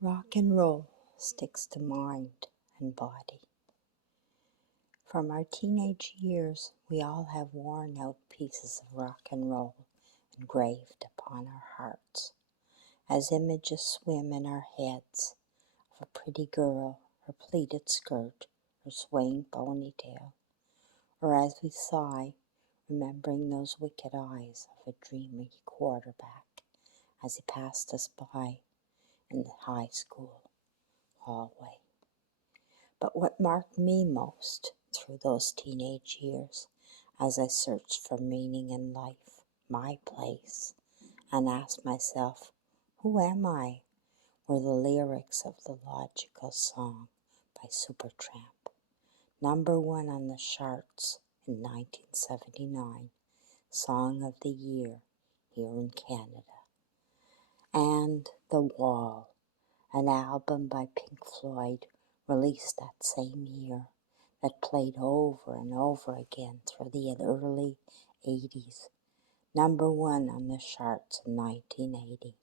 Rock and roll sticks to mind and body. From our teenage years, we all have worn out pieces of rock and roll engraved upon our hearts, as images swim in our heads of a pretty girl, her pleated skirt, her swaying ponytail, or as we sigh, remembering those wicked eyes of a dreamy quarterback as he passed us by in the high school hallway. But what marked me most through those teenage years, as I searched for meaning in life, my place, and asked myself, who am I, were the lyrics of the Logical Song by Supertramp, #1 on the charts in 1979, Song of the Year here in Canada, and The Wall, an album by Pink Floyd released that same year that played over and over again through the early 80s, #1 on the charts in 1980,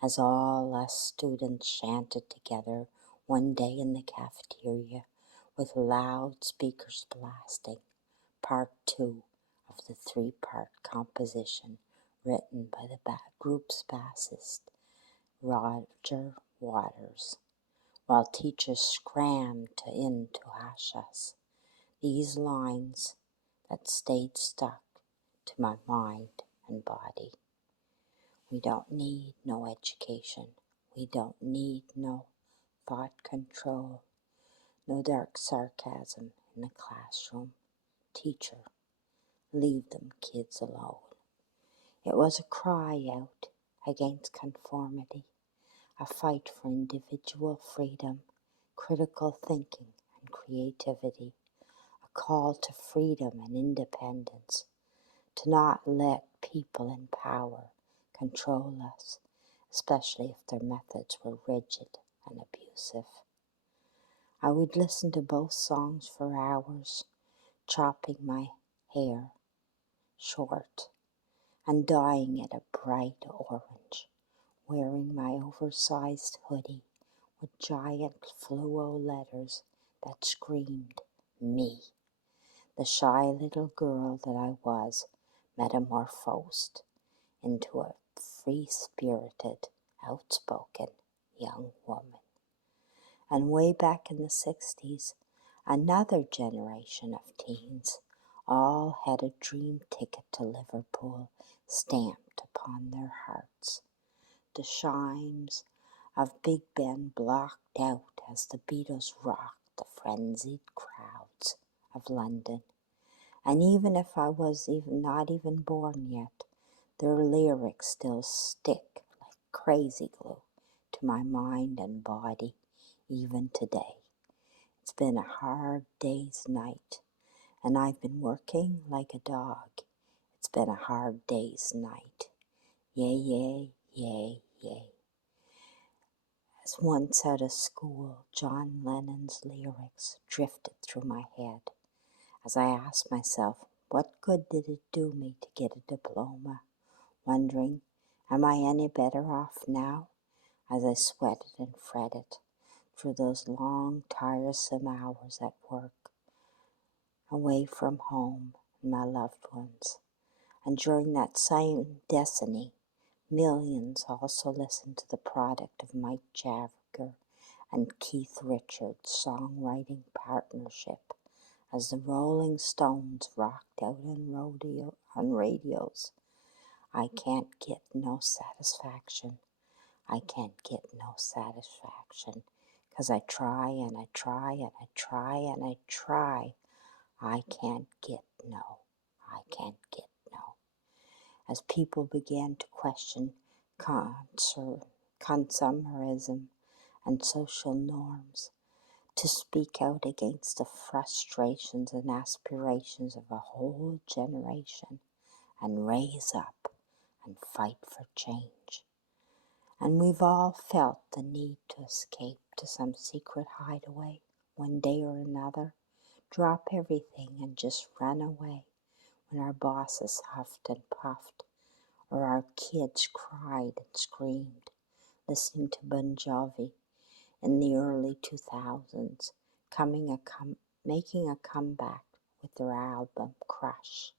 as all us students chanted together one day in the cafeteria with loudspeakers blasting part 2 of the 3-part composition written by the group's bassist, Roger Waters, while teachers scrammed in to hush us. These lines that stayed stuck to my mind and body. We don't need no education. We don't need no thought control. No dark sarcasm in the classroom. Teacher, leave them kids alone. It was a cry out against conformity, a fight for individual freedom, critical thinking and creativity, a call to freedom and independence, to not let people in power control us, especially if their methods were rigid and abusive. I would listen to both songs for hours, chopping my hair short and dyeing it a bright orange, wearing my oversized hoodie with giant fluo letters that screamed me, the shy little girl that I was, metamorphosed into a free-spirited, outspoken young woman. And way back in the 60s, another generation of teens all had a dream ticket to Liverpool stamped upon their hearts. The chimes of Big Ben blocked out as the Beatles rocked the frenzied crowds of London. And even if I was not even born yet, their lyrics still stick like crazy glue to my mind and body even today. It's been a hard day's night, and I've been working like a dog. It's been a hard day's night. Yay, yay, yay, yay. As once out of school, John Lennon's lyrics drifted through my head as I asked myself, what good did it do me to get a diploma? Wondering, am I any better off now? As I sweated and fretted through those long, tiresome hours at work, away from home and my loved ones. And during that same destiny, millions also listened to the product of Mike Jagger and Keith Richards' songwriting partnership as the Rolling Stones rocked out on radios. I can't get no satisfaction. I can't get no satisfaction, 'cause I try and I try and I try and I try. I can't get no. I can't get no. As people began to question consumerism and social norms, to speak out against the frustrations and aspirations of a whole generation, and raise up and fight for change. And we've all felt the need to escape to some secret hideaway one day or another, drop everything and just run away when our bosses huffed and puffed, or our kids cried and screamed, listening to Bon Jovi in the early 2000s, making a comeback with their album Crush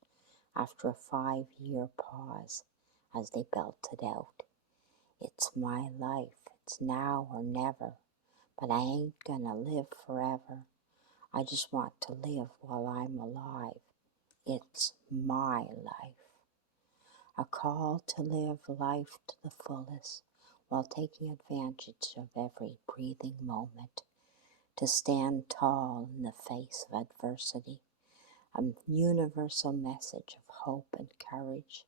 after a 5-year pause as they belted out, "It's my life, it's now or never, but I ain't gonna live forever. I just want to live while I'm alive. It's my life." A call to live life to the fullest while taking advantage of every breathing moment, to stand tall in the face of adversity, a universal message of hope and courage,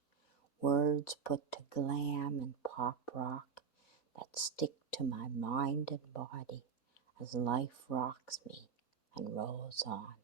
words put to glam and pop rock that stick to my mind and body as life rocks me and rolls on.